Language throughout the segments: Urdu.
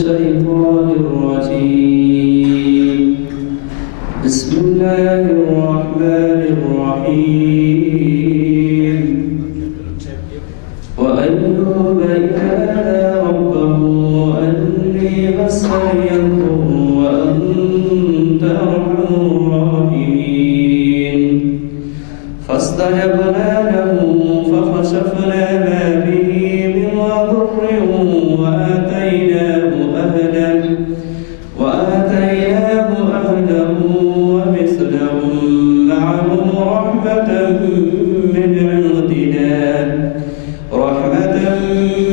الشيطان الرجيم. بسم الله الرحمن الرحيم. وأيوب إذ نادى ربه أني مسني الضر وأنت أرحم الراحمين. فاستجبنا له فكشفنا ما به من ضر وآتيناه أهله ومثلهم معهم رحمة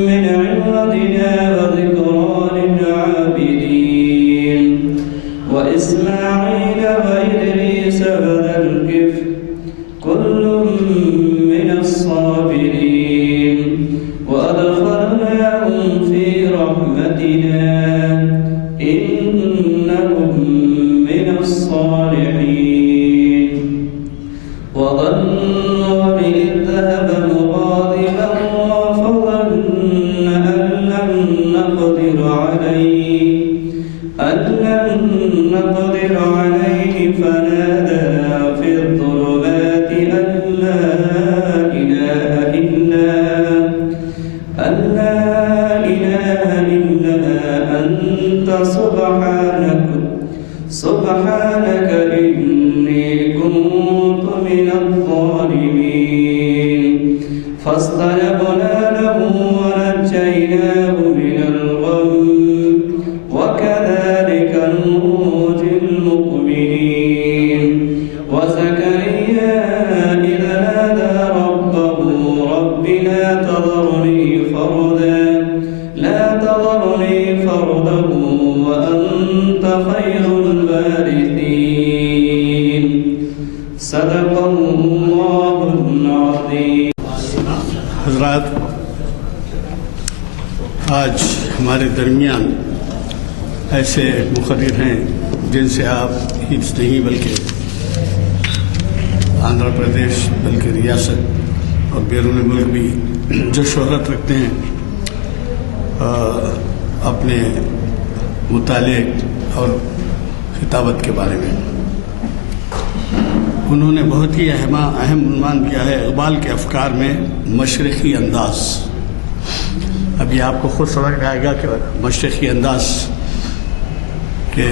من عندنا وذكرى للعابدين. وإسماعيل وإدريس وذا الكفل كل من الصابرين وأدخلناهم في رحمتنا إنهم من الصالحين. وظنون إذ ذهب مغاضبا فظن أن لن نقدر عليه فنادى في الظلمات أن لا إله إلا أنت سبحانك إني كنت من الظالمين. فاستجبنا له ونجيناه من الغم وكذلك ننجي المؤمنين. وزكريا إذ نادى ربه رب لا تذرني فردا وأنت خير الوارثين. صدق الله العظيم. حضرات، آج ہمارے درمیان ایسے مقرر ہیں جن سے آپ ہی نہیں بلکہ آندھرا پردیش بلکہ ریاست اور بیرون ملک بھی جو شہرت رکھتے ہیں اپنے مطالعے اور خطابت کے بارے میں. انہوں نے بہت ہی اہم عنوان کیا ہے اقبال کے افکار میں مشرقی انداز. ابھی آپ کو خود سمجھ میں آئے گا کہ مشرقی انداز کے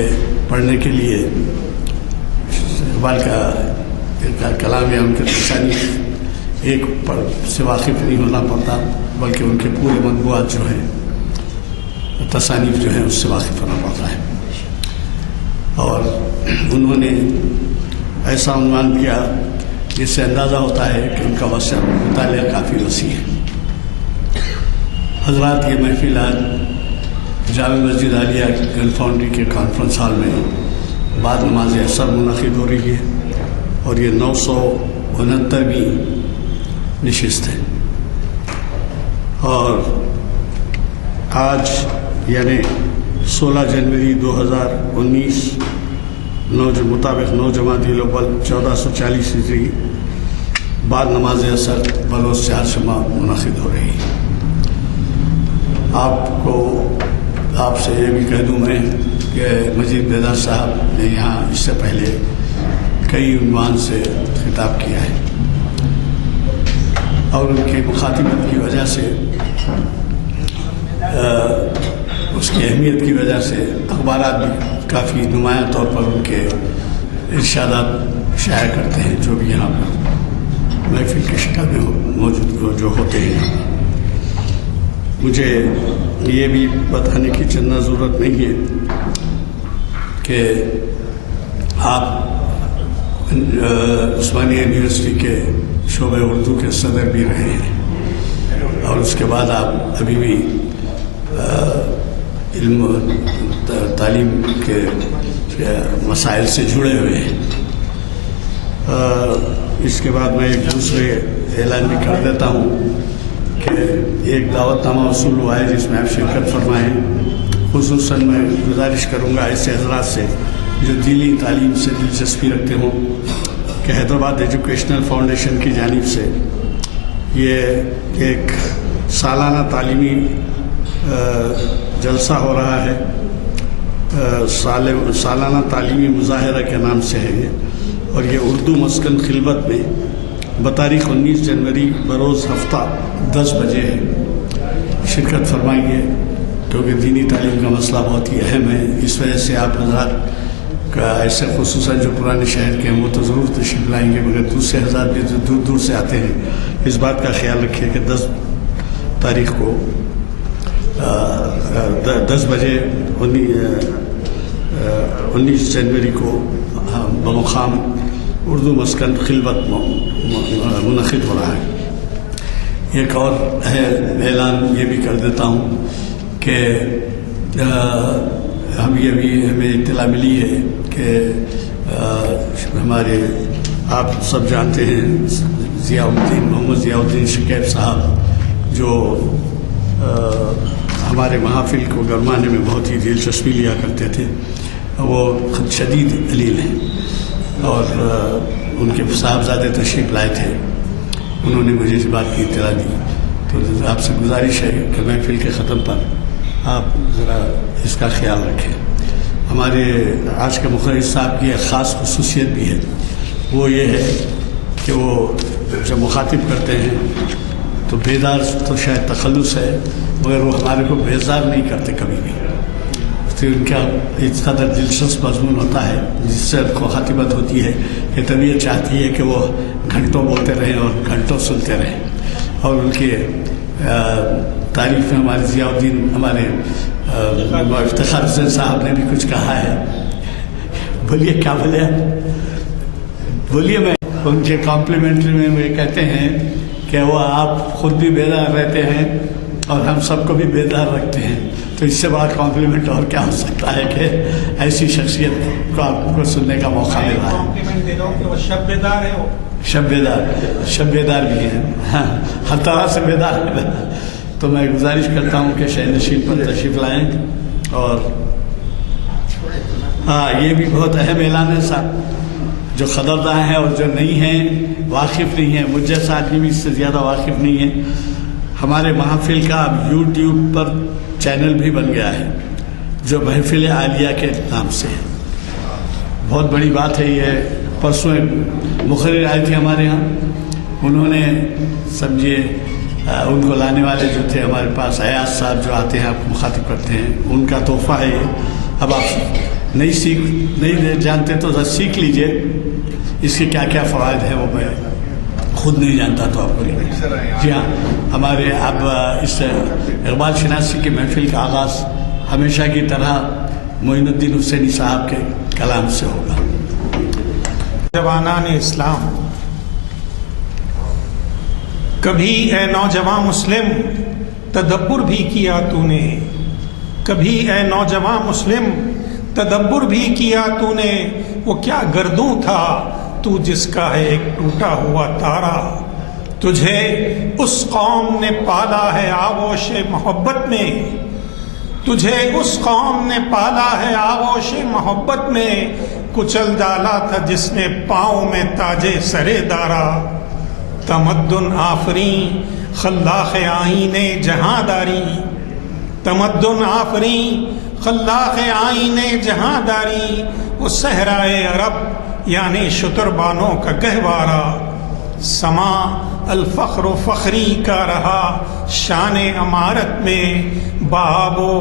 پڑھنے کے لیے اقبال کا کلام یا ان کے تصانیف ایک سے واقف نہیں ہونا پڑتا بلکہ ان کے پورے مطبوعات جو ہیں تصانیف جو ہیں اس سے واقف ہونا پڑتا ہے. اور انہوں نے ایسا عنوان دیا جس سے اندازہ ہوتا ہے کہ ان کا مطالعہ کافی وسیع ہے. حضرات، یہ محفل آج جامع مسجد عالیہ گرل فاؤنڈری کے کانفرنس ہال میں بعد نماز عصر منعقد ہو رہی ہے اور یہ 969ویں نشست ہے. اور آج یعنی 16 جنوری 2019 مطابق 9 جمادی الاول 1440 ہجری بعد نماز عصر بروز چہارشنبہ منعقد ہو رہی ہے. آپ سے یہ بھی کہہ دوں میں کہ مجید بیدار صاحب نے یہاں اس سے پہلے کئی عنوان سے خطاب کیا ہے اور ان کی مخاطبت کی وجہ سے اس کی اہمیت کی وجہ سے اخبارات بھی کافی نمایاں طور پر ان کے ارشادات شائع کرتے ہیں جو بھی یہاں پر محفل کی شکل میں موجود جو ہوتے ہیں. مجھے یہ بھی بتانے کی چندہ ضرورت نہیں ہے کہ آپ عثمانیہ یونیورسٹی کے شعبہ اردو کے صدر بھی رہے ہیں اور اس کے بعد آپ ابھی بھی علم و تعلیم کے مسائل سے جڑے ہوئے ہیں. اس کے بعد میں ایک دوسرے اعلان بھی کر دیتا ہوں کہ ایک دعوت نامہ وصول ہوا ہے جس میں آپ شرکت فرمائیں. خصوصاً میں گزارش کروں گا ایسے حضرات سے جو دینی تعلیم سے دلچسپی رکھتے ہوں کہ حیدرآباد ایجوکیشنل فاؤنڈیشن کی جانب سے یہ ایک سالانہ تعلیمی جلسہ ہو رہا ہے، سالانہ تعلیمی مظاہرہ کے نام سے ہے یہ، اور یہ اردو مسکن خلوت میں بتاریخ 19 جنوری بروز ہفتہ 10 بجے ہے۔ شرکت فرمائیے، کیونکہ دینی تعلیم کا مسئلہ بہت ہی اہم ہے۔ اس وجہ سے آپ حضرات کا ایسے خصوصاً جو پرانے شہر کے ہیں وہ تو ضرور تشریف لائیں گے، مگر دوسرے حضرات بھی جو دور دور سے آتے ہیں اس بات کا خیال رکھیے کہ 10 تاریخ کو 10 بجے 19 جنوری کو بمقام اردو مسکن خلوت منعقد ہو رہا ہے۔ ایک اور اعلان یہ بھی کر دیتا ہوں کہ ہمیں اطلاع ملی ہے کہ ہمارے آپ سب جانتے ہیں محمد ضیاء الدین شکیب صاحب، جو ہمارے محافل کو گرمانے میں بہت ہی دلچسپی لیا کرتے تھے، وہ شدید علیل ہیں اور ان کے صاحبزادے تشریف لائے تھے۔ انہوں نے مجھے اس بات کی اطلاع دی، تو آپ سے گزارش ہے کہ محفل کے ختم پر آپ ذرا اس کا خیال رکھیں۔ ہمارے آج کے مخرج صاحب کی ایک خاص خصوصیت بھی ہے، وہ یہ ہے کہ وہ جب مخاطب کرتے ہیں تو بیدار تو شاید تخلص ہے، مگر وہ ہمارے کو بیزار نہیں کرتے کبھی بھی۔ تو ان کا اس قدر دلچسپ مضمون ہوتا ہے جس سے مخاطبت ہوتی ہے کہ طبیعت چاہتی ہے کہ وہ گھنٹوں بولتے رہیں اور گھنٹوں سنتے رہیں۔ اور ان کی تعریف میں ہمارے ضیاء الدین، ہمارے افتخار حسین صاحب نے بھی کچھ کہا ہے۔ بولیے کیا بولے؟ بولیے۔ میں ان کے کمپلیمنٹری میں وہ کہتے ہیں کہ وہ آپ خود بھی بیدار رہتے ہیں اور ہم سب کو بھی بیدار رکھتے ہیں، تو اس سے بڑا کمپلیمنٹ اور کیا ہو سکتا ہے کہ ایسی شخصیت کو آپ کو سننے کا موقع مل رہا ہے۔ شب بیدار بھی ہیں، ہاں، ہر طرح سے بیدار ہے۔ تو میں گزارش کرتا ہوں کہ شہر نشین پر تشریف لائیں۔ اور یہ بھی بہت اہم اعلان ہے صاحب، جو خبردار ہیں اور جو نہیں ہیں، واقف نہیں ہیں، مجھ جیسا آدمی بھی اس سے زیادہ واقف نہیں ہے، ہمارے محافل کا اب یوٹیوب پر چینل بھی بن گیا ہے جو محفل عالیہ کے نام سے ہے۔ بہت بڑی بات ہے یہ۔ پرسوں مخرج آئے تھے ہمارے یہاں، انہوں نے سمجھیے ان کو لانے والے جو تھے ہمارے پاس، ایاز صاحب جو آتے ہیں آپ کو مخاطب کرتے ہیں، ان کا تحفہ ہے یہ۔ اب آپ نہیں جانتے تو ذرا سیکھ لیجئے اس کے کیا کیا فوائد ہیں، وہ میں خود نہیں جانتا تو آپ کو نہیں۔ جی ہاں، ہمارے اب اس اقبال شناسی کی محفل کا آغاز ہمیشہ کی طرح معین الدین حسینی صاحب کے کلام سے ہوگا۔ جوانان اسلام، کبھی اے نوجوان مسلم تدبر بھی کیا تو نے، کبھی اے نوجوان مسلم تدبر بھی کیا تو نے، وہ کیا گردوں تھا تو جس کا ہے ایک ٹوٹا ہوا تارا، تجھے اس قوم نے پالا ہے آغوش محبت میں، تجھے اس قوم نے پالا ہے آغوش محبت میں، کچل ڈالا تھا جس نے پاؤں میں تاجے سرے دارا، تمدن آفریں خلاق آئین جہاں داری، تمدن آفریں خلاق آئین جہاں داری، وہ صحرائے عرب یعنی شتربانوں کا گہوارہ، سما الفخر و فخری کا رہا شان عمارت میں، باب و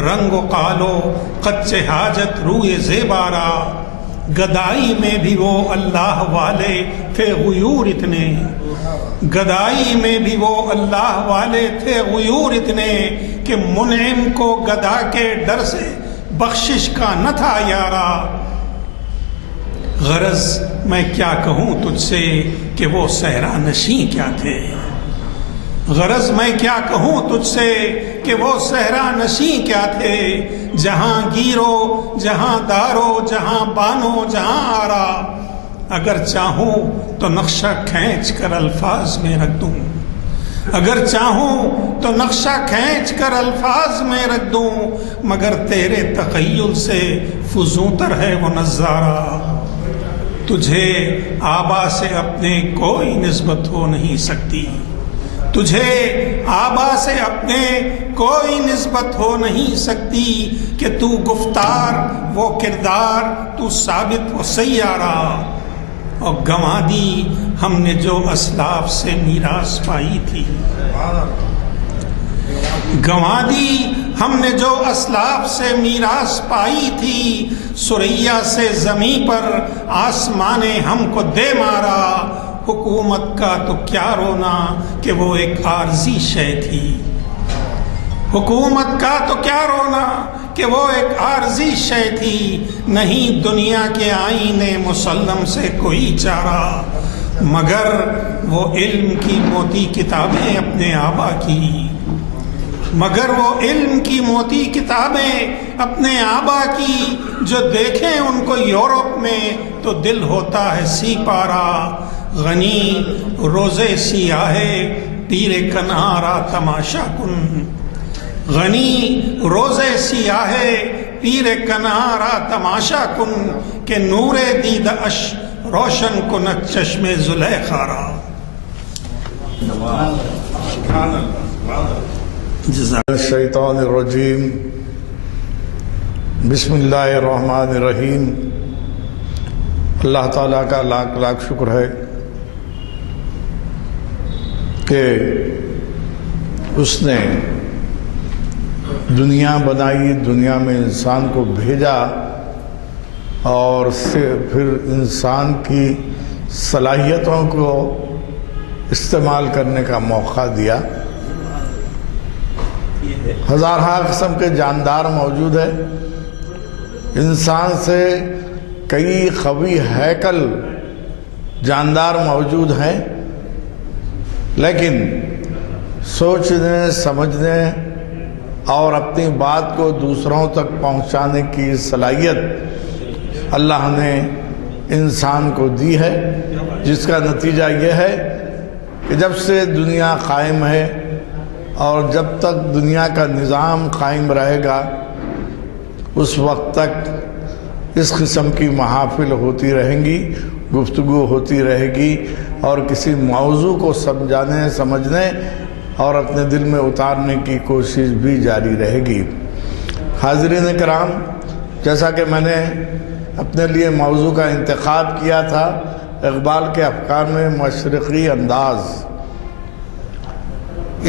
رنگ و قالو قدچ حاجت روئے زیبارہ، گدائی میں بھی وہ اللہ والے تھے غیور اتنے، گدائی میں بھی وہ اللہ والے تھے غیور اتنے، کہ منعم کو گدا کے ڈر سے بخشش کا نہ تھا یارا، غرض میں کیا کہوں تجھ سے کہ وہ صحرا نشیں کیا تھے، غرض میں کیا کہوں تجھ سے کہ وہ صحرا نشیں کیا تھے، جہاں گیرو جہاں دارو جہاں بانو جہاں آرا، اگر چاہوں تو نقشہ کھینچ کر الفاظ میں رکھ دوں، اگر چاہوں تو نقشہ کھینچ کر الفاظ میں رکھ دوں، مگر تیرے تخیل سے فزوں تر ہے وہ نظارہ، تجھے آبا سے اپنے کوئی نسبت ہو نہیں سکتی، تجھے آبا سے اپنے کوئی نسبت ہو نہیں سکتی کہ تو گفتار وہ کردار، تو ثابت وہ سیارہ، اور گنوا دی ہم نے جو اسلاف سے میراث پائی تھی، گنوا دی ہم نے جو اسلاف سے میراث پائی تھی، سریا سے زمیں پر آسمان ہم کو دے مارا، حکومت کا تو کیا رونا کہ وہ ایک عارضی شے تھی، حکومت کا تو کیا رونا کہ وہ ایک عارضی شے تھی، نہیں دنیا کے آئینے مسلم سے کوئی چارہ، مگر وہ علم کی موتی کتابیں اپنے آبا کی، مگر وہ علم کی موتی کتابیں اپنے آبا کی، جو دیکھیں ان کو یورپ میں تو دل ہوتا ہے سی پارا، غنی روزے سیاہے پیر کنارا تماشا کن، غنی روزے سیاہے پیر کنارا تماشا کن، کہ نور دید اش روشن کند چشم زلیخا را۔ الشیطان الرجیم، بسم اللہ الرحمن الرحیم۔ اللہ تعالیٰ کا لاکھ لاکھ شکر ہے کہ اس نے دنیا بنائی، دنیا میں انسان کو بھیجا اور پھر انسان کی صلاحیتوں کو استعمال کرنے کا موقع دیا۔ ہزارہ قسم کے جاندار موجود ہیں، انسان سے کئی قوی ہیکل جاندار موجود ہیں، لیکن سوچنے سمجھنے اور اپنی بات کو دوسروں تک پہنچانے کی صلاحیت اللہ نے انسان کو دی ہے، جس کا نتیجہ یہ ہے کہ جب سے دنیا قائم ہے اور جب تک دنیا کا نظام قائم رہے گا، اس وقت تک اس قسم کی محافل ہوتی رہیں گی، گفتگو ہوتی رہے گی، اور کسی موضوع کو سمجھانے سمجھنے اور اپنے دل میں اتارنے کی کوشش بھی جاری رہے گی۔ حاضرین کرام، جیسا کہ میں نے اپنے لیے موضوع کا انتخاب کیا تھا، اقبال کے افکار میں مشرقی انداز،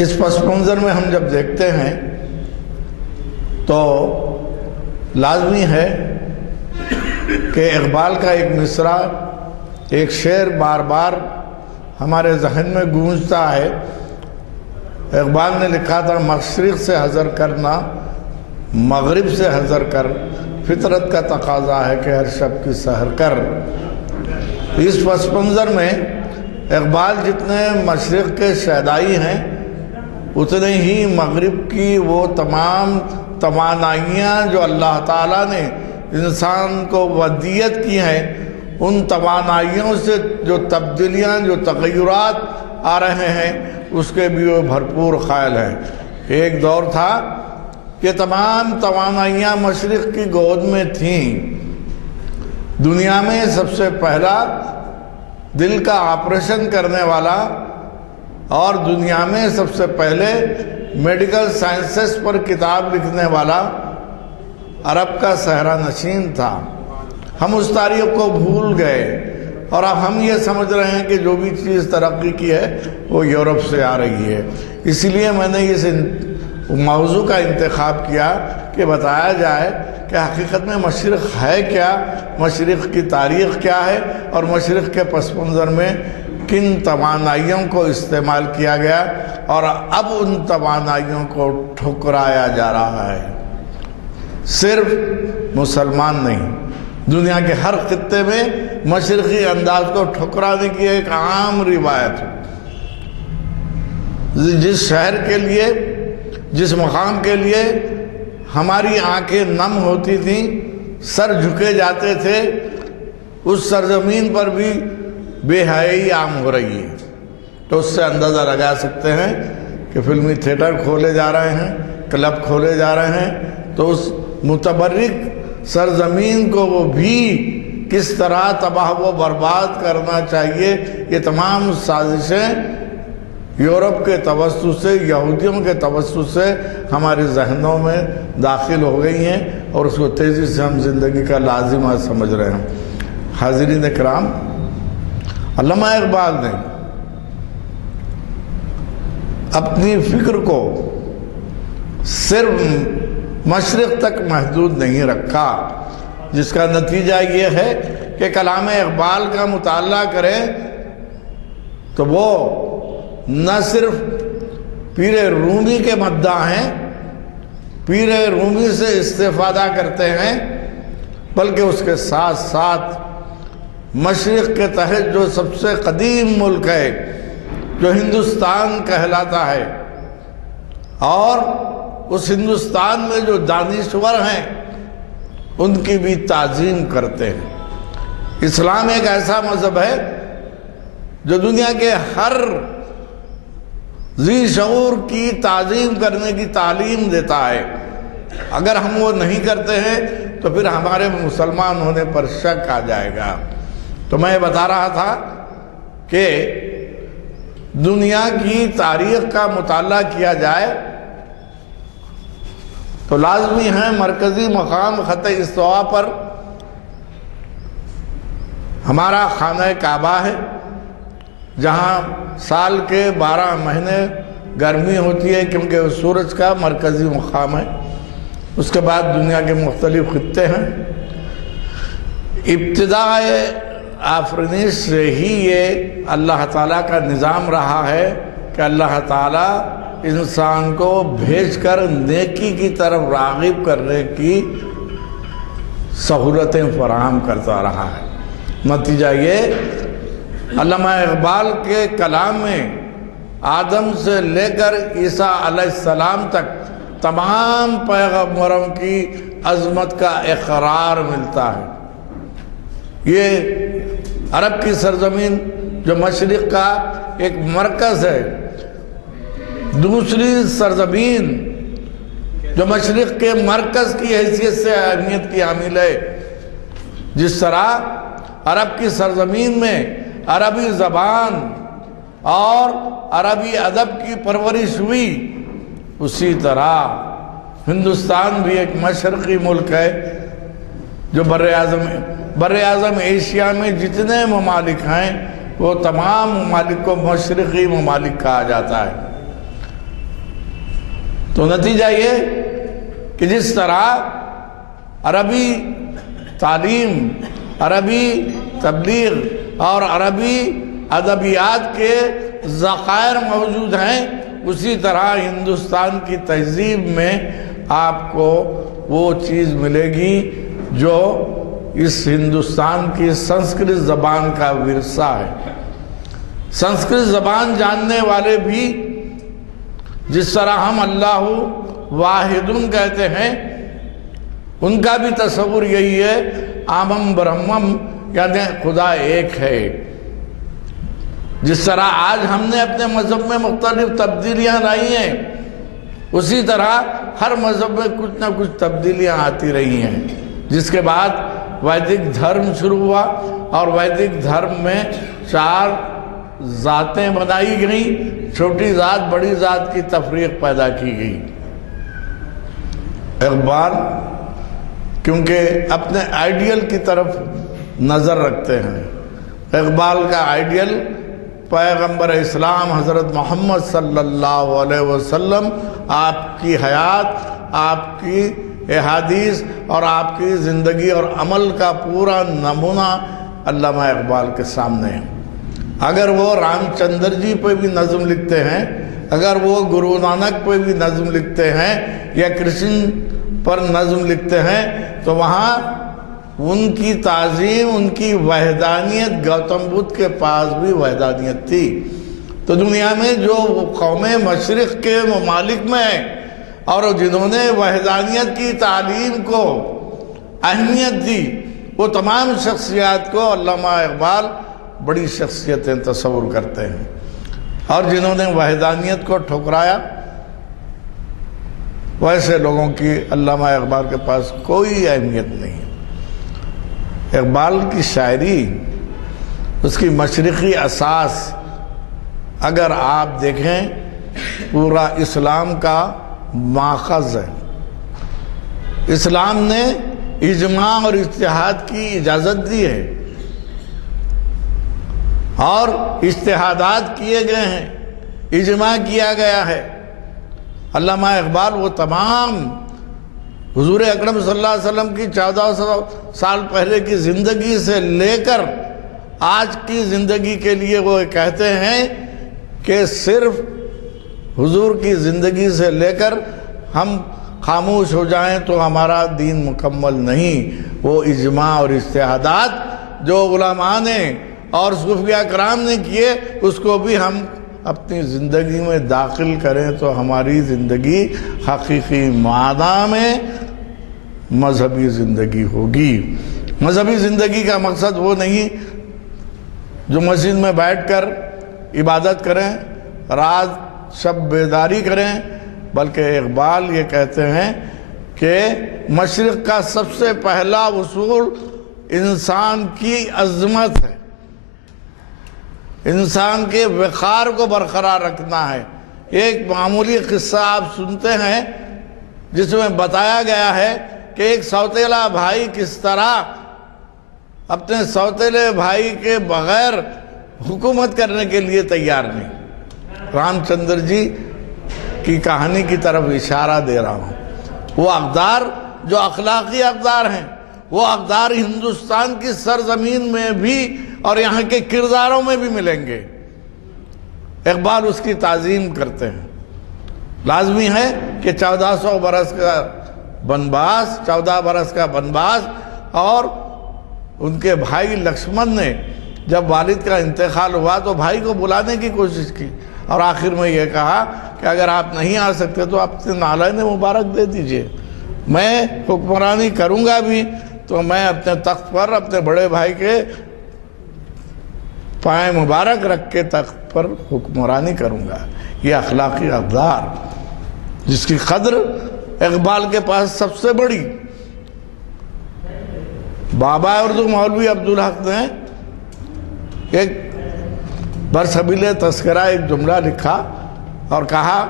اس پس منظر میں ہم جب دیکھتے ہیں تو لازمی ہے کہ اقبال کا ایک مصرع، ایک شعر بار بار ہمارے ذہن میں گونجتا ہے۔ اقبال نے لکھا تھا، مشرق سے حذر کرنا مغرب سے حذر کر، فطرت کا تقاضا ہے کہ ہر شب کی سحر کر۔ اس پس منظر میں اقبال جتنے مشرق کے شیدائی ہیں، اتنے ہی مغرب کی وہ تمام توانائیاں جو اللہ تعالیٰ نے انسان کو ودیت کی ہیں، ان توانائیوں سے جو تبدیلیاں، جو تغیرات آ رہے ہیں، اس کے بھی وہ بھرپور قائل ہیں۔ ایک دور تھا کہ تمام توانائیاں مشرق کی گود میں تھیں۔ دنیا میں سب سے پہلا دل کا آپریشن کرنے والا اور دنیا میں سب سے پہلے میڈیکل سائنسز پر کتاب لکھنے والا عرب کا صحرا نشین تھا۔ ہم اس تاریخ کو بھول گئے اور اب ہم یہ سمجھ رہے ہیں کہ جو بھی چیز ترقی کی ہے وہ یورپ سے آ رہی ہے۔ اسی لیے میں نے اس موضوع کا انتخاب کیا کہ بتایا جائے کہ حقیقت میں مشرق ہے کیا، مشرق کی تاریخ کیا ہے، اور مشرق کے پس منظر میں کن توانائیوں کو استعمال کیا گیا اور اب ان توانائیوں کو ٹھکرایا جا رہا ہے۔ صرف مسلمان نہیں، دنیا کے ہر خطے میں مشرقی انداز کو ٹھکرانے کی ایک عام روایت ہے۔ جس شہر کے لیے، جس مقام کے لیے ہماری آنکھیں نم ہوتی تھیں، سر جھکے جاتے تھے، اس سرزمین پر بھی بے حیائی عام ہو رہی ہے۔ تو اس سے اندازہ لگا سکتے ہیں کہ فلمی تھیٹر کھولے جا رہے ہیں، کلب کھولے جا رہے ہیں، تو اس متبرک سرزمین کو وہ بھی کس طرح تباہ و برباد کرنا چاہیے، یہ تمام سازشیں یورپ کے توسط سے، یہودیوں کے توسط سے ہمارے ذہنوں میں داخل ہو گئی ہیں اور اس کو تیزی سے ہم زندگی کا لازمہ سمجھ رہے ہیں۔ حاضرین کرام، علامہ اقبال نے اپنی فکر کو صرف مشرق تک محدود نہیں رکھا، جس کا نتیجہ یہ ہے کہ کلام اقبال کا مطالعہ کریں تو وہ نہ صرف پیر رومی کے مداح ہیں، پیر رومی سے استفادہ کرتے ہیں، بلکہ اس کے ساتھ ساتھ مشرق کے تحت جو سب سے قدیم ملک ہے، جو ہندوستان کہلاتا ہے، اور اس ہندوستان میں جو دانشور ہیں ان کی بھی تعظیم کرتے ہیں۔ اسلام ایک ایسا مذہب ہے جو دنیا کے ہر ذی شعور کی تعظیم کرنے کی تعلیم دیتا ہے۔ اگر ہم وہ نہیں کرتے ہیں تو پھر ہمارے مسلمان ہونے پر شک آ جائے گا۔ تو میں بتا رہا تھا کہ دنیا کی تاریخ کا مطالعہ کیا جائے تو لازمی ہے مرکزی مقام خط استوا پر ہمارا خانہ کعبہ ہے، جہاں سال کے 12 مہینے گرمی ہوتی ہے کیونکہ سورج کا مرکزی مقام ہے۔ اس کے بعد دنیا کے مختلف خطے ہیں۔ ابتداء آفرینش سے ہی یہ اللہ تعالیٰ کا نظام رہا ہے کہ اللہ تعالیٰ انسان کو بھیج کر نیکی کی طرف راغب کرنے کی سہولتیں فراہم کرتا رہا ہے۔ نتیجہ یہ علامہ اقبال کے کلام میں آدم سے لے کر عیسیٰ علیہ السلام تک تمام پیغمبروں کی عظمت کا اقرار ملتا ہے۔ یہ عرب کی سرزمین جو مشرق کا ایک مرکز ہے، دوسری سرزمین جو مشرق کے مرکز کی حیثیت سے اہمیت کی حامل ہے۔ جس طرح عرب کی سرزمین میں عربی زبان اور عربی ادب کی پرورش ہوئی، اسی طرح ہندوستان بھی ایک مشرقی ملک ہے جو بر اعظم ایشیا میں جتنے ممالک ہیں وہ تمام ممالک کو مشرقی ممالک کہا جاتا ہے۔ تو نتیجہ یہ کہ جس طرح عربی تعلیم، عربی تبلیغ اور عربی ادبیات کے ذخائر موجود ہیں، اسی طرح ہندوستان کی تہذیب میں آپ کو وہ چیز ملے گی جو اس ہندوستان کی سنسکرت زبان کا ورثہ ہے۔ سنسکرت زبان جاننے والے بھی جس طرح ہم اللہ واحدن کہتے ہیں، ان کا بھی تصور یہی ہے، آمم برہمم، یعنی خدا ایک ہے۔ جس طرح آج ہم نے اپنے مذہب میں مختلف تبدیلیاں لائی ہیں، اسی طرح ہر مذہب میں کچھ نہ کچھ تبدیلیاں آتی رہی ہیں، جس کے بعد ویدک دھرم شروع ہوا اور ویدک دھرم میں 4 ذاتیں بنائی گئیں، چھوٹی ذات بڑی ذات کی تفریق پیدا کی گئی۔ اقبال کیونکہ اپنے آئیڈیل کی طرف نظر رکھتے ہیں، اقبال کا آئیڈیل پیغمبر اسلام حضرت محمد صلی اللہ علیہ وسلم، آپ کی حیات، آپ کی احادیث اور آپ کی زندگی اور عمل کا پورا نمونہ علامہ اقبال کے سامنے ہے۔ اگر وہ رام چندر جی پہ بھی نظم لکھتے ہیں، اگر وہ گرو نانک پہ بھی نظم لکھتے ہیں یا کرشن پر نظم لکھتے ہیں تو وہاں ان کی تعظیم، ان کی وحدانیت، گوتم بدھ کے پاس بھی وحدانیت تھی۔ تو دنیا میں جو قومیں مشرق کے ممالک میں ہیں اور جنہوں نے وحدانیت کی تعلیم کو اہمیت دی، وہ تمام شخصیات کو علامہ اقبال بڑی شخصیتیں تصور کرتے ہیں، اور جنہوں نے وحدانیت کو ٹھکرایا ویسے لوگوں کی علامہ اقبال کے پاس کوئی اہمیت نہیں۔ اقبال کی شاعری، اس کی مشرقی اساس اگر آپ دیکھیں پورا اسلام کا ماخذ ہے. اسلام نے اجماع اور اجتہاد کی اجازت دی ہے اور اجتہادات کیے گئے ہیں، اجماع کیا گیا ہے. علامہ اقبال وہ تمام حضور اکرم صلی اللہ علیہ وسلم کی 1400 سال پہلے کی زندگی سے لے کر آج کی زندگی کے لیے وہ کہتے ہیں کہ صرف حضور کی زندگی سے لے کر ہم خاموش ہو جائیں تو ہمارا دین مکمل نہیں. وہ اجماع اور اجتہادات جو علماء نے اور صوفیاء کرام نے کیے اس کو بھی ہم اپنی زندگی میں داخل کریں تو ہماری زندگی حقیقی معنی میں مذہبی زندگی ہوگی. مذہبی زندگی کا مقصد وہ نہیں جو مسجد میں بیٹھ کر عبادت کریں، رات شب بیداری کریں، بلکہ اقبال یہ کہتے ہیں کہ مشرق کا سب سے پہلا اصول انسان کی عظمت ہے، انسان کے وقار کو برقرار رکھنا ہے. ایک معمولی قصہ آپ سنتے ہیں جس میں بتایا گیا ہے کہ ایک سوتیلا بھائی کس طرح اپنے سوتیلے بھائی کے بغیر حکومت کرنے کے لیے تیار نہیں. رام چندر جی کی کہانی کی طرف اشارہ دے رہا ہوں. وہ اقدار جو اخلاقی اقدار ہیں، وہ اقدار ہندوستان کی سرزمین میں بھی اور یہاں کے کرداروں میں بھی ملیں گے. اقبال اس کی تعظیم کرتے ہیں. لازمی ہے کہ 14 برس کا بنواس اور ان کے بھائی لکشمن نے جب والد کا انتقال ہوا تو بھائی کو بلانے کی کوشش کی اور آخر میں یہ کہا کہ اگر آپ نہیں آ سکتے تو اپنے نالین مبارک دے دیجئے، میں حکمرانی کروں گا بھی تو میں اپنے تخت پر اپنے بڑے بھائی کے پائیں مبارک رکھ کے تخت پر حکمرانی کروں گا. یہ اخلاقی اقدار جس کی قدر اقبال کے پاس سب سے بڑی. بابا اردو مولوی عبدالحق نے ایک برسبیل تذکرہ ایک جملہ لکھا اور کہا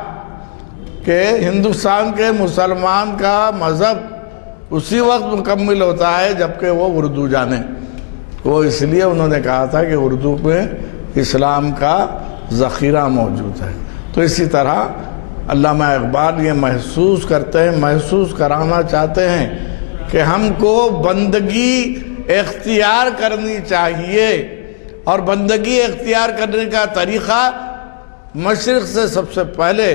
کہ ہندوستان کے مسلمان کا مذہب اسی وقت مکمل ہوتا ہے جبکہ وہ اردو جانے. وہ اس لیے انہوں نے کہا تھا کہ اردو میں اسلام کا ذخیرہ موجود ہے. تو اسی طرح علامہ اقبال یہ محسوس کرتے ہیں، محسوس کرانا چاہتے ہیں کہ ہم کو بندگی اختیار کرنی چاہیے اور بندگی اختیار کرنے کا طریقہ مشرق سے سب سے پہلے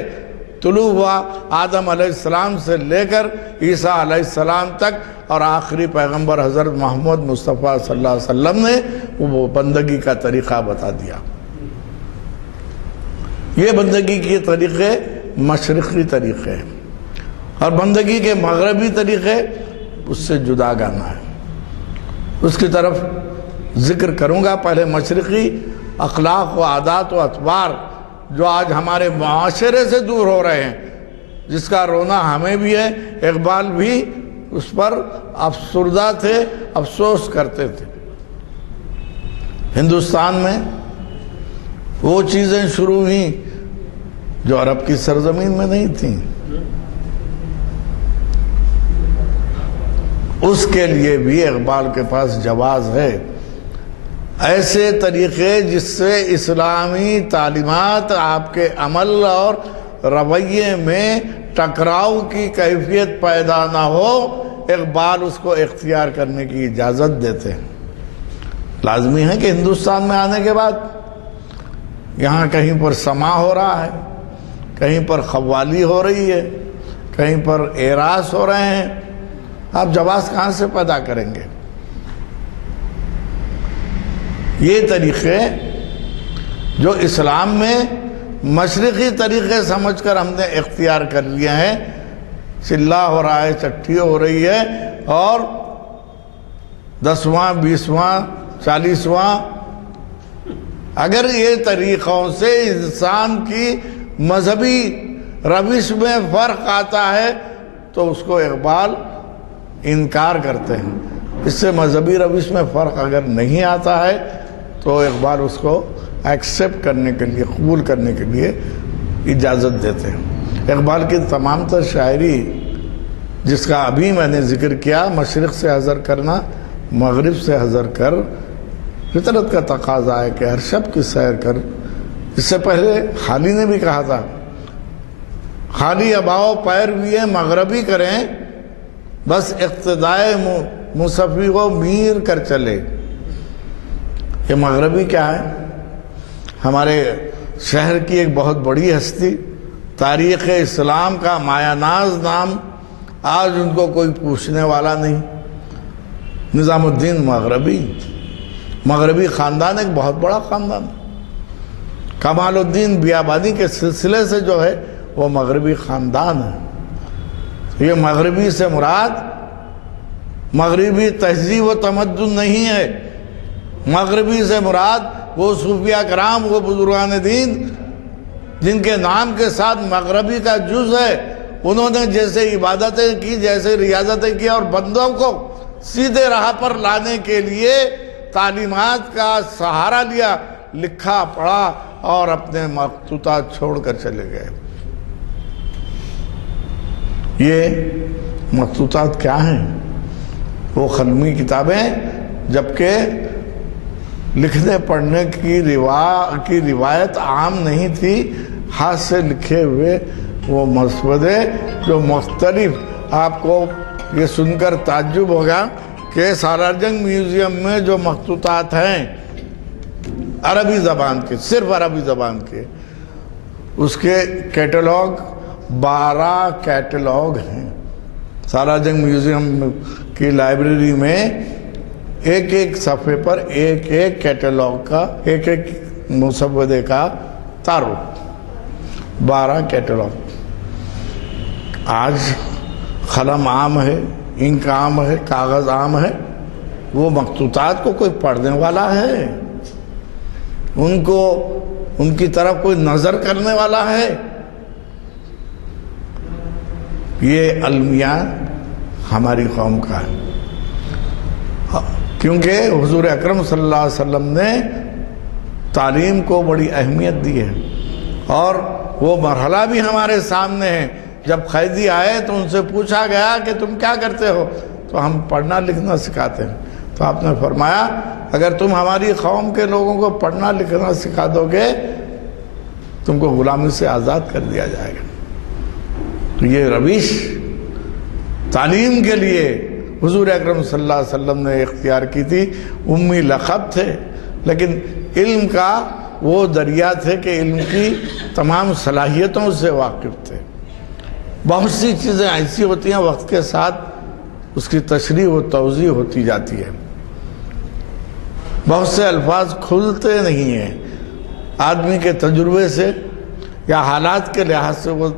طلوع ہوا آدم علیہ السلام سے لے کر عیسیٰ علیہ السلام تک اور آخری پیغمبر حضرت محمد مصطفیٰ صلی اللہ علیہ وسلم نے وہ بندگی کا طریقہ بتا دیا. یہ بندگی کے طریقے مشرقی طریقے ہیں اور بندگی کے مغربی طریقے اس سے جدا گانا ہے. اس کی طرف ذکر کروں گا. پہلے مشرقی اخلاق و عادات و اطوار جو آج ہمارے معاشرے سے دور ہو رہے ہیں، جس کا رونا ہمیں بھی ہے. اقبال بھی اس پر افسردہ تھے، افسوس کرتے تھے. ہندوستان میں وہ چیزیں شروع ہوئیں جو عرب کی سرزمین میں نہیں تھیں. اس کے لیے بھی اقبال کے پاس جواز ہے. ایسے طریقے جس سے اسلامی تعلیمات آپ کے عمل اور رویے میں ٹکراؤ کی کیفیت پیدا نہ ہو، اقبال اس کو اختیار کرنے کی اجازت دیتے ہیں. لازمی ہے کہ ہندوستان میں آنے کے بعد یہاں کہیں پر سما ہو رہا ہے، کہیں پر قوالی ہو رہی ہے، کہیں پر اعراض ہو رہے ہیں. آپ جواز کہاں سے پیدا کریں گے؟ یہ طریقے جو اسلام میں مشرقی طریقے سمجھ کر ہم نے اختیار کر لیے ہیں، چلہ ہو رہا ہے، چٹھی ہو رہی ہے اور 10واں 20واں 40واں، اگر یہ طریقوں سے انسان کی مذہبی روش میں فرق آتا ہے تو اس کو اقبال انکار کرتے ہیں. اس سے مذہبی روش میں فرق اگر نہیں آتا ہے تو اقبال اس کو ایکسیپٹ کرنے کے لیے، قبول کرنے کے لیے اجازت دیتے ہیں۔ اقبال کی تمام تر شاعری جس کا ابھی میں نے ذکر کیا، مشرق سے حذر کرنا، مغرب سے حذر کر، فطرت کا تقاضا ہے کہ ہر شب کی سیر کر، اس سے پہلے حالی نے بھی کہا تھا حالی اباؤ پیروی مغربی کریں، بس اقتدائے مصفی کو میر کر چلے۔ یہ مغربی کیا ہے؟ ہمارے شہر کی ایک بہت بڑی ہستی، تاریخ اسلام کا مایہ ناز نام، آج ان کو کوئی پوچھنے والا نہیں، نظام الدین مغربی۔ مغربی خاندان ایک بہت بڑا خاندان، کمال الدین بیابانی کے سلسلے سے جو ہے وہ مغربی خاندان ہے۔ یہ مغربی سے مراد مغربی تہذیب و تمدن نہیں ہے، مغربی سے مراد وہ صوفیاء کرام، وہ بزرگان دین جن کے نام کے ساتھ مغربی کا جز ہے، انہوں نے جیسے عبادتیں کی، جیسے ریاضتیں کی، اور بندوں کو سیدھے راہ پر لانے کے لیے تعلیمات کا سہارا لیا، لکھا پڑھا اور اپنے مخطوطات چھوڑ کر چلے گئے۔ یہ مخطوطات کیا ہیں؟ وہ قلمی کتابیں، جبکہ لکھنے پڑھنے کی روایت عام نہیں تھی، ہاتھ سے لکھے ہوئے وہ مسودے جو مختلف، آپ کو یہ سن کر تعجب ہوگا کہ سالارجنگ میوزیم میں جو مخطوطات ہیں عربی زبان کے، صرف عربی زبان کے، اس کے کیٹلاگ 12 کیٹلاگ ہیں۔ سالارجنگ میوزیم کی لائبریری میں ایک ایک صفحے پر ایک ایک کیٹلاگ کا، ایک ایک مسودے کا تعارف، 12 کیٹلاگ۔ آج قلم عام ہے، انک عام ہے، کاغذ عام ہے، وہ مخطوطات کو کوئی پڑھنے والا ہے؟ ان کی طرف کوئی نظر کرنے والا ہے؟ یہ المیہ ہماری قوم کا ہے، کیونکہ حضور اکرم صلی اللہ علیہ وسلم نے تعلیم کو بڑی اہمیت دی ہے، اور وہ مرحلہ بھی ہمارے سامنے ہے۔ جب قیدی آئے تو ان سے پوچھا گیا کہ تم کیا کرتے ہو؟ تو ہم پڑھنا لکھنا سکھاتے ہیں۔ تو آپ نے فرمایا اگر تم ہماری قوم کے لوگوں کو پڑھنا لکھنا سکھا دو گے، تم کو غلامی سے آزاد کر دیا جائے گا۔ تو یہ روش تعلیم کے لیے حضور اکرم صلی اللہ علیہ وسلم نے اختیار کی تھی۔ امی لقب تھے، لیکن علم کا وہ دریا تھے کہ علم کی تمام صلاحیتوں سے واقف تھے۔ بہت سی چیزیں ایسی ہوتی ہیں وقت کے ساتھ اس کی تشریح و توضیح ہوتی جاتی ہے، بہت سے الفاظ کھلتے نہیں ہیں، آدمی کے تجربے سے یا حالات کے لحاظ سے وہ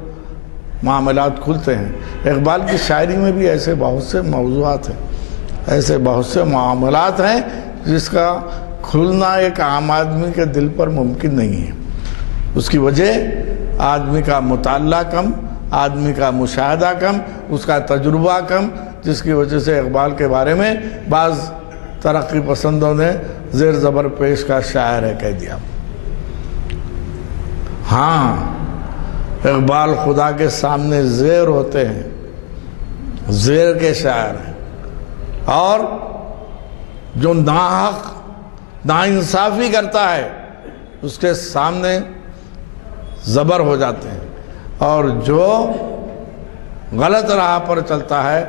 معاملات کھلتے ہیں۔ اقبال کی شاعری میں بھی ایسے بہت سے موضوعات ہیں، ایسے بہت سے معاملات ہیں جس کا کھلنا ایک عام آدمی کے دل پر ممکن نہیں ہے۔ اس کی وجہ آدمی کا مطالعہ کم، آدمی کا مشاہدہ کم، اس کا تجربہ کم، جس کی وجہ سے اقبال کے بارے میں بعض ترقی پسندوں نے زیر زبر پیش کا شاعر ہے کہہ دیا۔ ہاں، اقبال خدا کے سامنے زیر ہوتے ہیں، زیر کے شاعر ہیں، اور جو ناحق ناانصافی کرتا ہے اس کے سامنے زبر ہو جاتے ہیں، اور جو غلط راہ پر چلتا ہے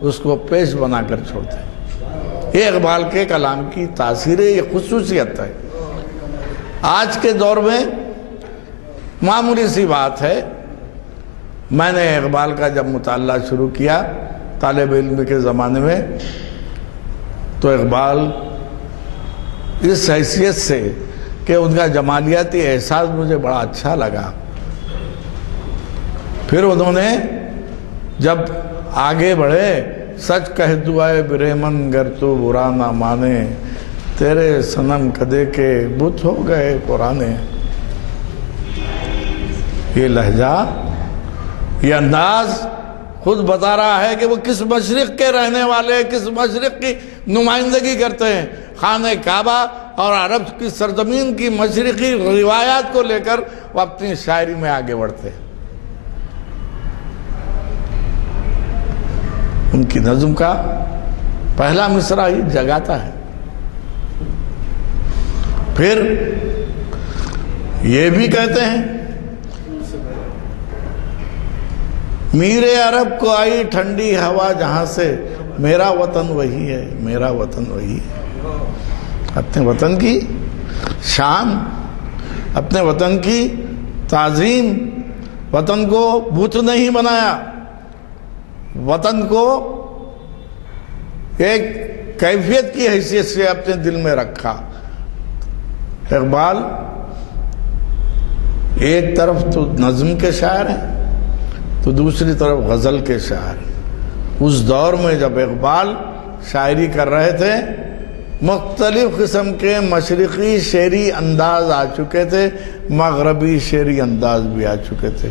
اس کو پیش بنا کر چھوڑتے ہیں۔ یہ اقبال کے کلام کی تاثیر ہے، یہ خصوصیت ہے۔ آج کے دور میں معمولی سی بات ہے، میں نے اقبال کا جب مطالعہ شروع کیا طالب علم کے زمانے میں، تو اقبال اس حیثیت سے کہ ان کا جمالیاتی احساس مجھے بڑا اچھا لگا۔ پھر انہوں نے جب آگے بڑھے، سچ کہہ دعائے برہمن گر تو برا نہ مانے، تیرے صنم کدے کے بت ہو گئے پرانے۔ یہ لہجہ، یہ انداز خود بتا رہا ہے کہ وہ کس مشرق کے رہنے والے، کس مشرق کی نمائندگی کرتے ہیں۔ خانہ کعبہ اور عرب کی سرزمین کی مشرقی روایات کو لے کر وہ اپنی شاعری میں آگے بڑھتے ہیں۔ ان کی نظم کا پہلا مصرع ہی جگاتا ہے۔ پھر یہ بھی کہتے ہیں، میر عرب کو آئی ٹھنڈی ہوا جہاں سے، میرا وطن وہی ہے، میرا وطن وہی ہے۔ اپنے وطن کی شان، اپنے وطن کی تعظیم، وطن کو بت نہیں بنایا، وطن کو ایک کیفیت کی حیثیت سے اپنے دل میں رکھا۔ اقبال ایک طرف تو نظم کے شاعر ہیں تو دوسری طرف غزل کے شاعر ہیں۔ اس دور میں جب اقبال شاعری کر رہے تھے، مختلف قسم کے مشرقی شعری انداز آ چکے تھے، مغربی شعری انداز بھی آ چکے تھے،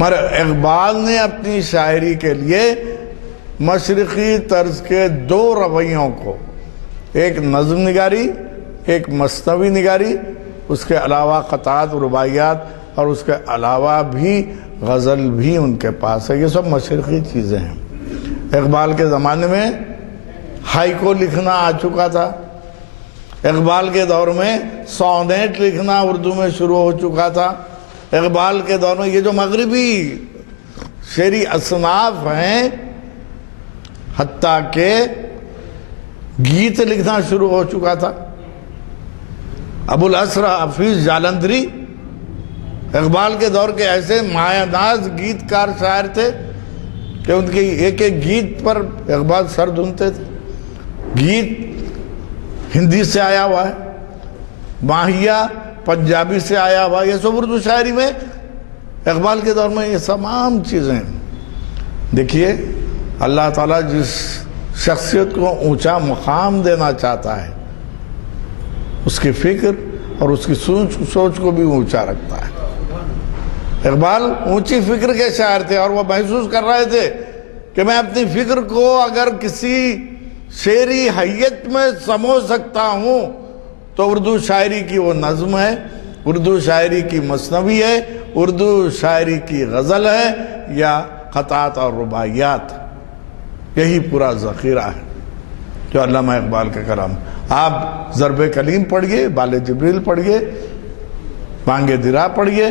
مگر اقبال نے اپنی شاعری کے لیے مشرقی طرز کے دو رویوں کو، ایک نظم نگاری، ایک مثنوی نگاری، اس کے علاوہ قطعات و رباعیات، اور اس کے علاوہ بھی غزل بھی ان کے پاس ہے۔ یہ سب مشرقی چیزیں ہیں۔ اقبال کے زمانے میں ہائیکو لکھنا آ چکا تھا، اقبال کے دور میں سونیٹ لکھنا اردو میں شروع ہو چکا تھا، اقبال کے دور میں یہ جو مغربی شعری اصناف ہیں، حتیٰ کہ گیت لکھنا شروع ہو چکا تھا۔ ابو الاسرا حفیظ جالندھری اقبال کے دور کے ایسے مایہ ناز گیت کار شاعر تھے کہ ان کی ایک ایک گیت پر اقبال سر دھنتے تھے۔ گیت ہندی سے آیا ہوا ہے، ماہیہ پنجابی سے آیا ہوا ہے، یہ سب اردو شاعری میں اقبال کے دور میں یہ تمام چیزیں۔ دیکھیے اللہ تعالیٰ جس شخصیت کو اونچا مقام دینا چاہتا ہے، اس کی فکر اور اس کی سوچ کو بھی اونچا رکھتا ہے۔ اقبال اونچی فکر کے شاعر تھے، اور وہ محسوس کر رہے تھے کہ میں اپنی فکر کو اگر کسی شعری حیت میں سمو سکتا ہوں تو اردو شاعری کی وہ نظم ہے، اردو شاعری کی مثنوی ہے، اردو شاعری کی غزل ہے، یا قطعات اور رباعیات۔ یہی پورا ذخیرہ ہے جو علامہ اقبال کا کلام۔ آپ ضرب کلیم پڑھیے، بال جبریل پڑھیے، بانگ درا پڑھیے،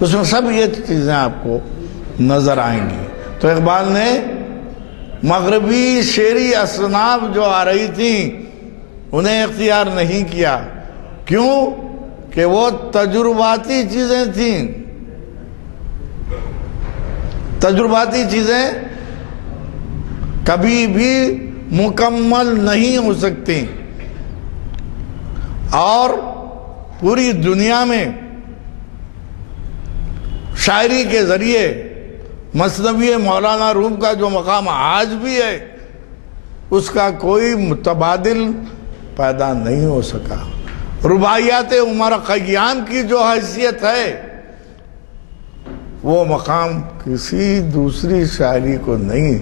اس میں سب یہ چیزیں آپ کو نظر آئیں گی۔ تو اقبال نے مغربی شعری اصناف جو آ رہی تھیں انہیں اختیار نہیں کیا، کیوں کہ وہ تجرباتی چیزیں تھیں۔ تجرباتی چیزیں کبھی بھی مکمل نہیں ہو سکتی، اور پوری دنیا میں شاعری کے ذریعے مثنوی مولانا روم کا جو مقام آج بھی ہے، اس کا کوئی متبادل پیدا نہیں ہو سکا۔ رباعیات عمر خیام کی جو حیثیت ہے، وہ مقام کسی دوسری شاعری کو نہیں،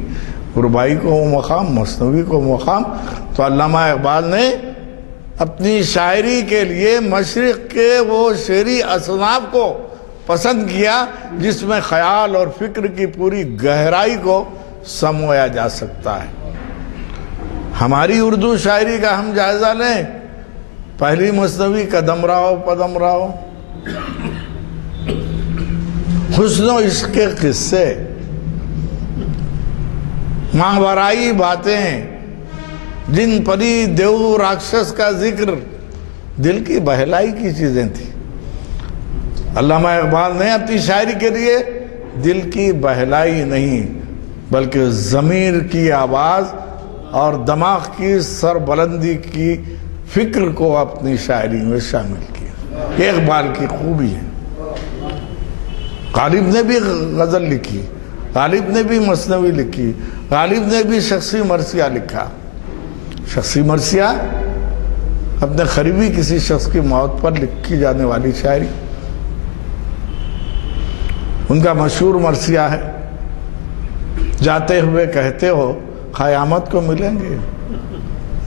رباعی کو وہ مقام، مثنوی کو مقام۔ تو علامہ اقبال نے اپنی شاعری کے لیے مشرق کے وہ شعری اصناف کو پسند کیا جس میں خیال اور فکر کی پوری گہرائی کو سمویا جا سکتا ہے۔ ہماری اردو شاعری کا ہم جائزہ لیں، پہلی مثنوی قدم راہو پدم راہو، حسن و عشق کے قصے، ماہورائی باتیں، جن پری دیو راکشس کا ذکر، دل کی بہلائی کی چیزیں تھیں۔ علامہ اقبال نے اپنی شاعری کے لیے دل کی بہلائی نہیں بلکہ ضمیر کی آواز اور دماغ کی سربلندی کی فکر کو اپنی شاعری میں شامل کیا۔ یہ اقبال کی خوبی ہے۔ غالب نے بھی غزل لکھی، غالب نے بھی مثنوی لکھی، غالب نے بھی شخصی مرثیہ لکھا۔ شخصی مرثیہ اپنے قریبی کسی شخص کی موت پر لکھی جانے والی شاعری، ان کا مشہور مرثیہ ہے، جاتے ہوئے کہتے ہو قیامت کو ملیں گے،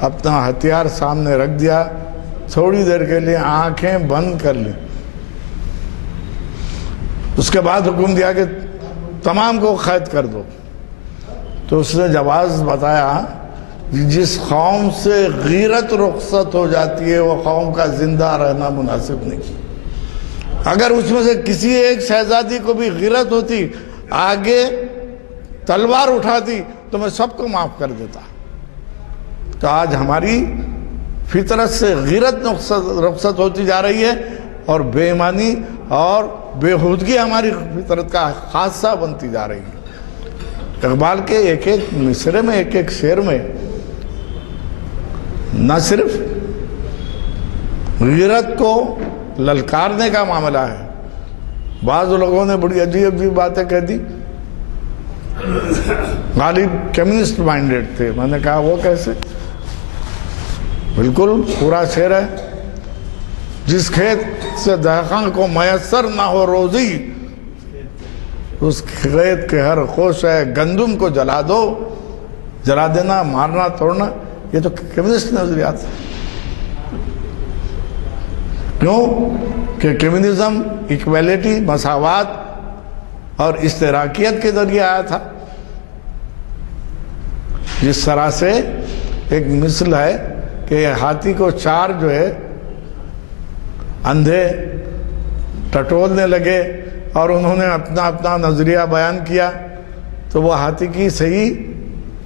اپنا ہتھیار سامنے رکھ دیا، تھوڑی دیر کے لیے آنکھیں بند کر لی، اس کے بعد حکم دیا کہ تمام کو قید کر دو۔ تو اس نے جواز بتایا، جس قوم سے غیرت رخصت ہو جاتی ہے وہ قوم کا زندہ رہنا مناسب نہیں۔ اگر اس میں سے کسی ایک شہزادی کو بھی غیرت ہوتی، آگے تلوار اٹھاتی، تو میں سب کو معاف کر دیتا۔ تو آج ہماری فطرت سے غیرت رخصت ہوتی جا رہی ہے، اور بے ایمانی اور بےہودگی ہماری فطرت کا حادثہ بنتی جا رہی ہے۔ اقبال کے ایک ایک مصرے میں، ایک ایک شعر میں نہ صرف غیرت کو للکارنے کا معاملہ ہے، بعض لوگوں نے بڑی عجیب عجیب باتیں کہہ دی۔ غالب کمیونسٹ مائنڈڈ تھے، میں نے کہا وہ کیسے؟ بالکل پورا شعر ہے، جس کھیت سے دہقان کو میسر نہ ہو روزی، اس کھیت کے ہر خوش ہے گندم کو جلا دو۔ جلا دینا، مارنا، توڑنا، یہ تو کمیونسٹ نظریات ہے۔ کیوں کہ کمیونزم ایکویلٹی، مساوات اور اشتراکیت کے ذریعے آیا تھا۔ جس طرح سے ایک مثل ہے کہ ہاتھی کو چار جو ہے اندھے ٹٹولنے لگے اور انہوں نے اپنا اپنا نظریہ بیان کیا، تو وہ ہاتھی کی صحیح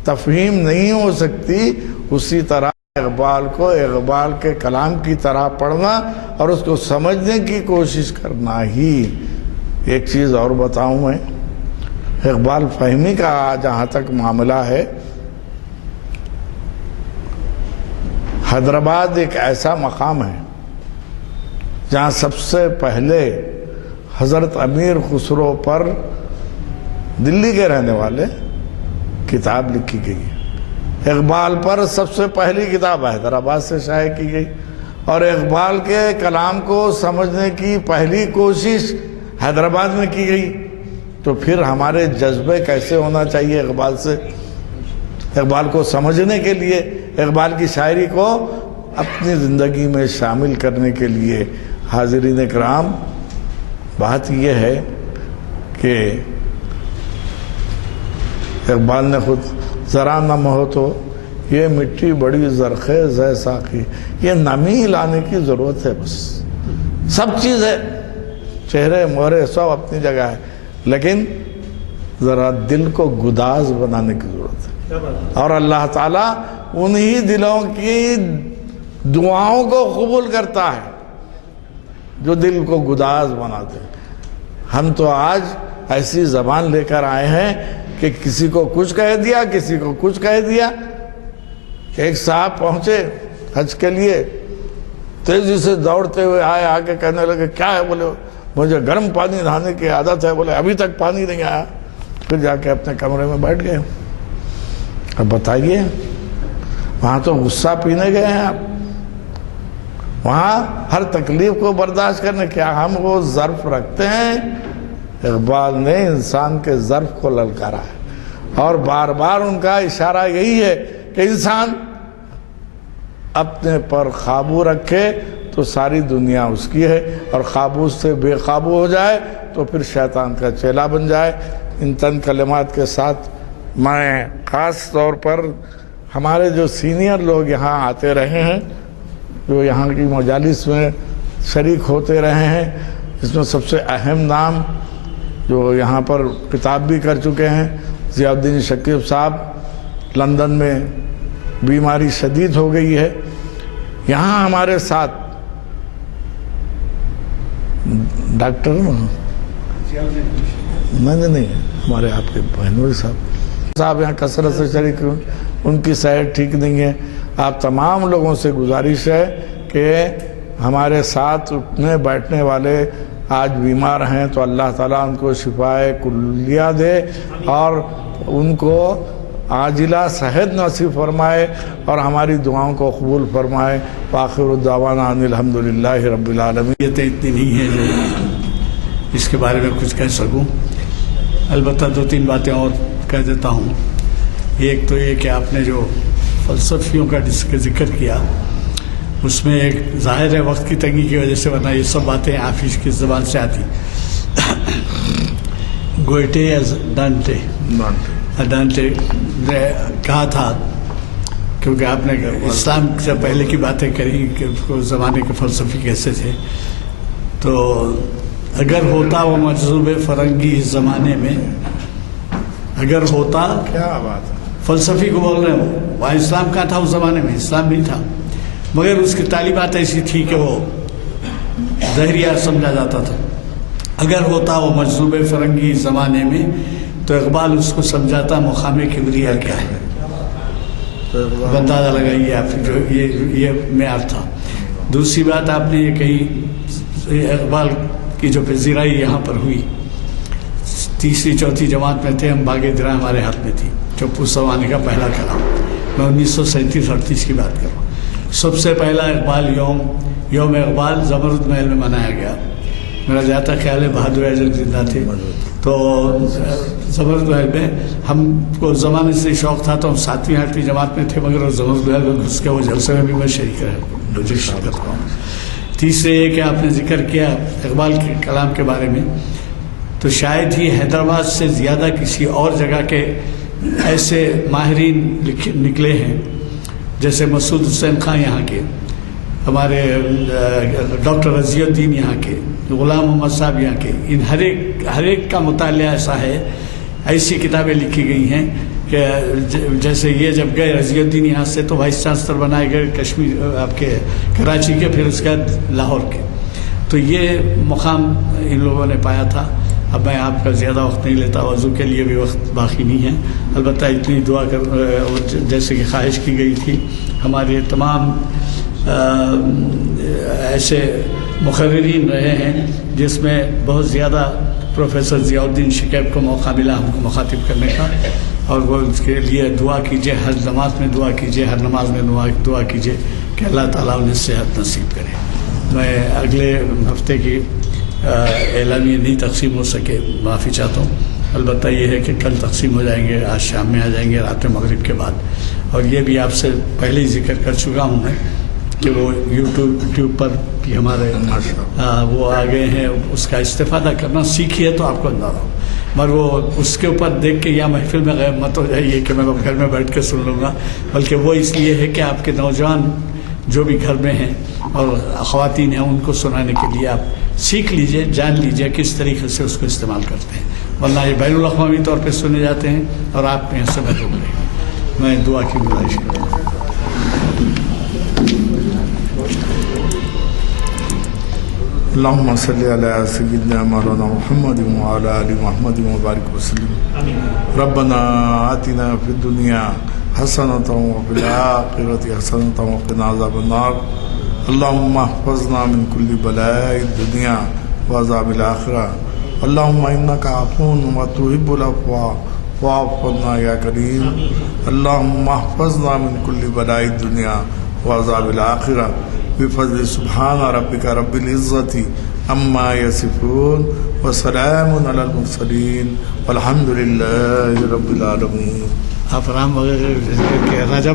تفہیم نہیں ہو سکتی۔ اسی طرح اقبال کو اقبال کے کلام کی طرح پڑھنا اور اس کو سمجھنے کی کوشش کرنا ہی۔ ایک چیز اور بتاؤں میں، اقبال فہمی کا جہاں تک معاملہ ہے، حیدرآباد ایک ایسا مقام ہے جہاں سب سے پہلے حضرت امیر خسرو پر دلی کے رہنے والے کتاب لکھی گئی ہے۔ اقبال پر سب سے پہلی کتاب حیدرآباد سے شائع کی گئی، اور اقبال کے کلام کو سمجھنے کی پہلی کوشش حیدرآباد میں کی گئی۔ تو پھر ہمارے جذبے کیسے ہونا چاہیے اقبال سے؟ اقبال کو سمجھنے کے لیے، اقبال کی شاعری کو اپنی زندگی میں شامل کرنے کے لیے۔ حاضرین اکرام، بات یہ ہے کہ اقبال نے خود ذرا نم ہو تو یہ مٹی بڑی زرخیز ہے ساقی، یہ نمی لانے کی ضرورت ہے، بس سب چیز ہے، چہرے مہرے سب اپنی جگہ ہے، لیکن ذرا دل کو گداز بنانے کی ضرورت ہے۔ اور اللہ تعالیٰ انہی دلوں کی دعاؤں کو قبول کرتا ہے جو دل کو گداز بناتے ہیں۔ ہم تو آج ایسی زبان لے کر آئے ہیں کہ کسی کو کچھ کہہ دیا، کسی کو کچھ کہہ دیا۔ ایک صاحب پہنچے حج کے لیے، تیزی سے دوڑتے ہوئے آئے، آگے کہنے لگے کیا ہے؟ بولے مجھے گرم پانی نہانے کی عادت ہے۔ بولے ابھی تک پانی نہیں آیا۔ پھر جا کے اپنے کمرے میں بیٹھ گئے۔ اب بتائیے، وہاں تو غصہ پینے گئے ہیں آپ، وہاں ہر تکلیف کو برداشت کرنے، کیا ہم وہ ظرف رکھتے ہیں؟ اقبال نے انسان کے ظرف کو للکارا ہے، اور بار بار ان کا اشارہ یہی ہے کہ انسان اپنے پر قابو رکھے تو ساری دنیا اس کی ہے، اور قابو سے بے قابو ہو جائے تو پھر شیطان کا چیلا بن جائے۔ ان چند کلمات کے ساتھ میں خاص طور پر ہمارے جو سینئر لوگ یہاں آتے رہے ہیں، جو یہاں کی مجالس میں شریک ہوتے رہے ہیں، اس میں سب سے اہم نام جو یہاں پر کتاب بھی کر چکے ہیں، ضیاء الدین شکیب صاحب، لندن میں بیماری شدید ہو گئی ہے، یہاں ہمارے ساتھ ڈاکٹر نہیں ہمارے آپ کے بہنوئی صاحب یہاں کثرت سے شریک ہوئے، ان کی صحت ٹھیک نہیں ہے۔ آپ تمام لوگوں سے گزارش ہے کہ ہمارے ساتھ اٹھنے بیٹھنے والے آج بیمار ہیں تو اللہ تعالیٰ ان کو شفائے کلیہ دے اور ان کو عاجلہ صحت نصیب فرمائے اور ہماری دعاؤں کو قبول فرمائے۔ وآخر الدعوانا ان الحمدللہ رب العالمین۔ یہ تو اتنی نہیں ہے جو اس کے بارے میں کچھ کہہ سکوں، البتہ دو تین باتیں اور کہہ دیتا ہوں۔ ایک تو یہ کہ آپ نے جو فلسفیوں کا ذکر کیا، اس میں ایک ظاہر ہے وقت کی تنگی کی وجہ سے، ورنہ یہ سب باتیں آپ ہی کی زبان سے آتی. گوئٹے ڈانٹے نے کہا تھا، کیونکہ آپ نے اسلام سے پہلے کی باتیں کری کہ اس زمانے کے فلسفی کیسے تھے، تو اگر ہوتا وہ مجذوب فرنگی اس زمانے میں، اگر ہوتا، کیا بات ہے، فلسفی کو بول رہے ہیں وہ، وہاں اسلام کہاں تھا اس زمانے میں؟ اسلام نہیں تھا، مگر اس کی تعلیمات ایسی تھی کہ وہ زہریہ سمجھا جاتا تھا. اگر ہوتا وہ مجذوب فرنگی اس زمانے میں تو اقبال اس کو سمجھاتا مقام کبریا کیا ہے. اندازہ لگائیے آپ، جو یہ معیار تھا. دوسری بات آپ نے یہ کہی، اقبال کی جو پذیرائی یہاں پر ہوئی، تیسری چوتھی جماعت میں تھے ہم، باغ درا ہمارے ہاتھ میں تھی، چوپو سوانے کا پہلا کلام، میں 1937-38 کی بات کر رہا ہوں. سب سے پہلا اقبال یوم اقبال زمرد محل میں منایا گیا. میرا جاتا خیال ہے بہادر اعظم زندہ تھے، تو زمرد محل میں ہم کو زمانے سے شوق تھا، تو ہم 7ویں-8ویں جماعت میں تھے، مگر زمرد محل میں گھس کے وہ جلسے میں بھی میں شریک کرتا ہوں. تیسرے یہ کہ آپ نے ذکر کیا اقبال کے کلام کے بارے میں، تو شاید ہی حیدرآباد سے زیادہ کسی اور جگہ کے ایسے ماہرین نکلے ہیں، جیسے مسعود حسین خان یہاں کے، ہمارے ڈاکٹر رضی الدین یہاں کے، غلام محمد صاحب یہاں کے. ان ہر ایک کا مطالعہ ایسا ہے، ایسی کتابیں لکھی گئی ہیں کہ جیسے یہ جب گئے رضی الدین یہاں سے تو وائس چانسلر بنائے گئے کشمیر آپ کے کراچی کے، پھر اس کے بعد لاہور کے. تو یہ مقام ان لوگوں نے پایا تھا. اب میں آپ کا زیادہ وقت نہیں لیتا، وضو کے لیے بھی وقت باقی نہیں ہے. البتہ اتنی دعا کر، جیسے کہ خواہش کی گئی تھی، ہمارے تمام ایسے مقررین رہے ہیں جس میں بہت زیادہ پروفیسر ضیاء الدین شکیب کو موقع ملا ہم کو مخاطب کرنے کا، اور وہ اس کے لیے دعا کیجیے، ہر نماز میں دعا کیجیے، ہر نماز میں دعا کیجیے کہ اللہ تعالیٰ انہیں صحت نصیب کرے. میں اگلے ہفتے کی اعلامیہ نہیں تقسیم ہو سکے، معافی چاہتا ہوں. البتہ یہ ہے کہ کل تقسیم ہو جائیں گے، آج شام میں آ جائیں گے، رات مغرب کے بعد. اور یہ بھی آپ سے پہلے ہی ذکر کر چکا ہوں میں کہ وہ یوٹیوب پر بھی ہمارے وہ آ گئے ہیں، اس کا استفادہ کرنا سیکھیے تو آپ کو اندازہ ہو. مگر وہ اس کے اوپر دیکھ کے یا محفل میں غائب مت ہو جائیے کہ میں گھر میں بیٹھ کے سن لوں گا، بلکہ وہ اس لیے ہے کہ آپ کے نوجوان جو بھی گھر میں ہیں اور خواتین ہیں ان کو سنانے کے لیے آپ سیکھ لیجئے، جان لیجئے کس طریقے سے اس کو استعمال کرتے ہیں. ورنہ یہ بین الاقوامی طور پہ سنے جاتے ہیں اور آپ یہاں سے محروم رہے ہیں. میں دعا کی گزارش کرتا ہوں. اللهم صل على سيدنا مولانا محمد وعلى آل محمد وبارك وسلم. ربنا آتنا في الدنيا حسنة وفي الآخرة حسنة وقنا عذاب النار. اللهم احفظنا من كل بلاء الدنيا وعذاب الآخرة. اللهم إنك عفو وتحب العفو فاعف عنا يا كريم. اللهم احفظنا من كل بلاء الدنيا وعذاب الآخرة بفضل سبحان ربك رب العزة عما يصفون وسلام على المرسلين والحمد لله رب العالمين. آپ رام وغیرہ کے راجہ